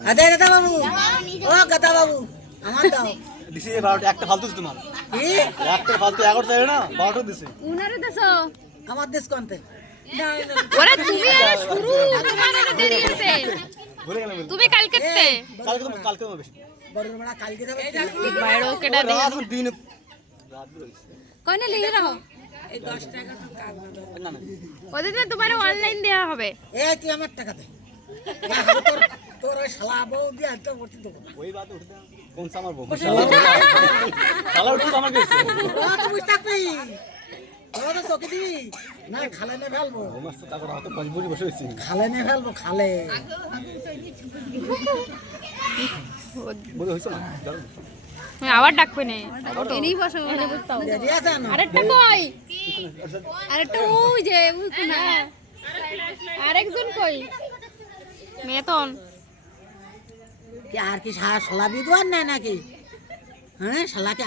আদে দাদা বাবু, ও গাদা বাবু, আমার দাও। দিছি 12টা, একটা ফালতু দিছি তোমার। কি? একটা ফালতু 11 চাই না, 12টা দিছি। উনারে দেছো আমার দেশ কোনতে? ওরে তুমি আর শুরু তোমার না দেরি আছে ভুলে গেলাম। তুমি কালকেতে কালকে তোমার বেশি। বড় বড় কালকে যাবে। বাইরো কেডা দে রাত দিন রাত রইছে। কইনে লিয়ে রাখো এই 10 টাকা তো কাজ না। না না। ওদের না তোমার অনলাইন দেয়া হবে এই তুই আমার টাকা দে। তোর তোর ওই শালা বউ দিয়ে আনতে ভর্তি দেবো। ওই বাত উঠতে কোন সামার বউ? শালা উঠতে আমার কাছে। ও তো বুঝ থাকবি। ও তো চকি দিবি। না খালে নে ফেলবো। ও মাস্ত তারপর হাতে মজবুরি বসে হইছি। খালে নে ফেলবো খালে। বলে হইছে না? জানো? আবার ডাকবে না এনেই বসো এনে বসতাও দেরি আছে না? আরেকটা কই আরেকটা ওই যে ওই কোনা আরেকজন কই মেতন কি আর কি শালা বিদওয়ান না নাকি? হ্যাঁ শালাকে